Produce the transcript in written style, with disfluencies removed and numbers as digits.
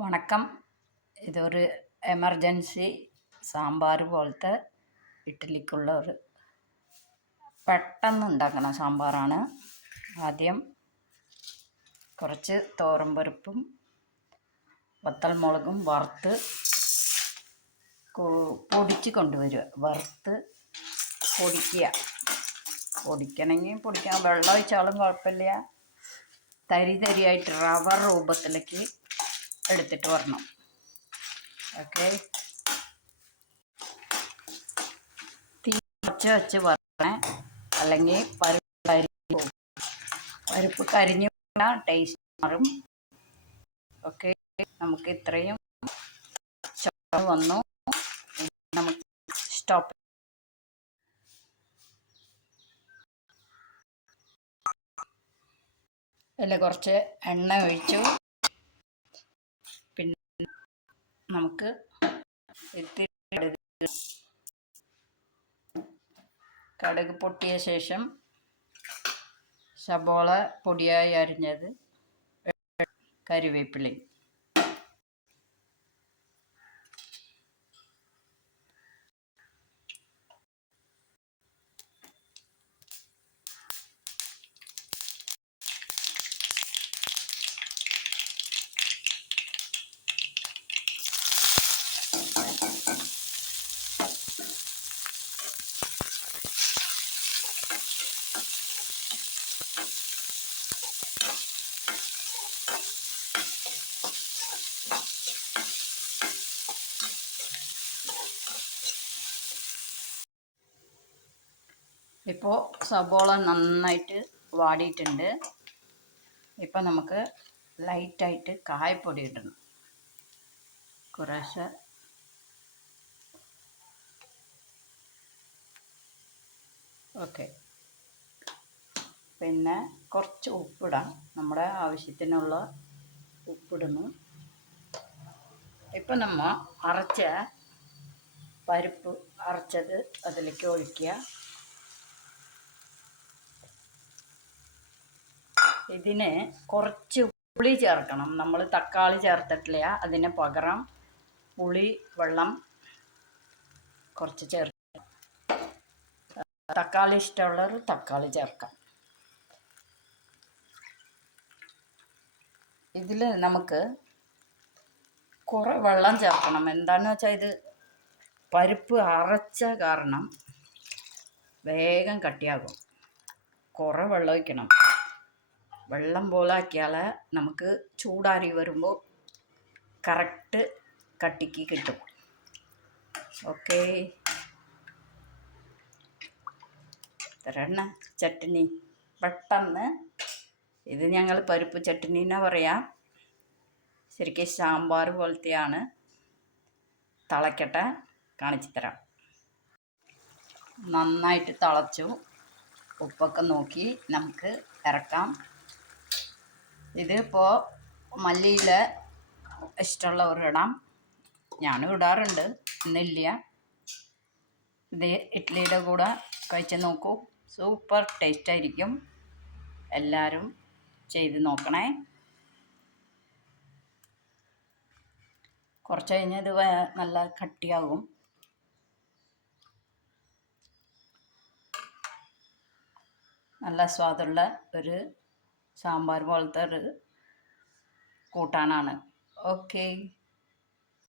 വണക്കം. ഇതൊരു എമർജൻസി സാമ്പാർ പോലത്തെ ഇഡ്ഡലിക്കുള്ള ഒരു പെട്ടെന്ന് ഉണ്ടാക്കണ സാമ്പാറാണ്. ആദ്യം കുറച്ച് തോരമ്പരിപ്പും വത്തൽമുളകും വറുത്ത് പൊടിച്ച് കൊണ്ടുവരിക. വറുത്ത് പൊടിക്കണമെങ്കിൽ പൊടിക്കാൻ വെള്ളം ഒഴിച്ചാലും കുഴപ്പമില്ല. തരി തരിയായിട്ട് റവർ രൂപത്തിലേക്ക് എടുത്തിട്ട് വരണം. ഓക്കെ, തീ കുറച്ച് വെച്ച് വരണേ, അല്ലെങ്കിൽ പരിപ്പ് കരിഞ്ഞ് ടേസ്റ്റ് മാറും. ഓക്കെ, നമുക്ക് ഇത്രയും വന്നു. നമുക്ക് സ്റ്റോപ്പ്. അതിൽ കുറച്ച് എണ്ണ ഒഴിച്ചു. പിന്നെ നമുക്ക് കടുക് പൊട്ടിയ ശേഷം സബോള പൊടിയായി അരിഞ്ഞത്, കറിവേപ്പില. ഇപ്പോൾ സബോള നന്നായിട്ട് വാടിയിട്ടുണ്ട്. ഇപ്പം നമുക്ക് ലൈറ്റായിട്ട് കായപ്പൊടി ഇടണം. കുറേശ്ശെ ഓക്കെ. പിന്നെ കുറച്ച് ഉപ്പിടാം, നമ്മുടെ ആവശ്യത്തിനുള്ള ഉപ്പിടുന്നു. ഇപ്പം നമ്മൾ അരച്ച പരിപ്പ് അരച്ചത് അതിലേക്ക് ഒഴിക്കുക. ഇതിന് കുറച്ച് പുളി ചേർക്കണം. നമ്മൾ തക്കാളി ചേർത്തിട്ടില്ല, അതിന് പകരം പുളി വെള്ളം കുറച്ച് ചേർക്കാം. തക്കാളി ഇഷ്ടമുള്ളവർ തക്കാളി ചേർക്കാം. ഇതിൽ നമുക്ക് കുറേ വെള്ളം ചേർക്കണം. എന്താണെന്ന് വെച്ചാൽ ഇത് പരിപ്പ് അരച്ച കാരണം വേഗം കട്ടിയാകും. കുറേ വെള്ളം ഒഴിക്കണം. വെള്ളം പോലെ ആക്കിയാൽ നമുക്ക് ചൂടാറി വരുമ്പോൾ കറക്റ്റ് കട്ടിക്ക് കിട്ടും. ഓക്കെ, ഇത്രയാണ് ചട്നി. പെട്ടെന്ന് ഇത് ഞങ്ങൾ പരിപ്പ് ചട്നി എന്നാ പറയാം. ശരിക്കും സാമ്പാർ പോലത്തെയാണ്. തിളക്കട്ടെ, കാണിച്ചു തരാം. നന്നായിട്ട് തിളച്ചു. ഉപ്പൊക്കെ നോക്കി നമുക്ക് ഇറക്കാം. ഇതിപ്പോൾ മല്ലിയില ഇഷ്ടമുള്ളവർ ഇടാം, ഞാനും ഇടാറുണ്ട്, ഇന്നില്ല. ഇത് ഇഡ്ഡലിയുടെ കൂടെ കഴിച്ച് നോക്കൂ, സൂപ്പർ ടേസ്റ്റ് ആയിരിക്കും. എല്ലാവരും ചെയ്ത് നോക്കണേ. കുറച്ച് കഴിഞ്ഞ് ഇത് നല്ല കട്ടിയാകും. നല്ല സ്വാദുള്ള ഒരു സാമ്പാർ പോലത്തെ ഒരു കൂട്ടാനാണ്. ഓക്കെ.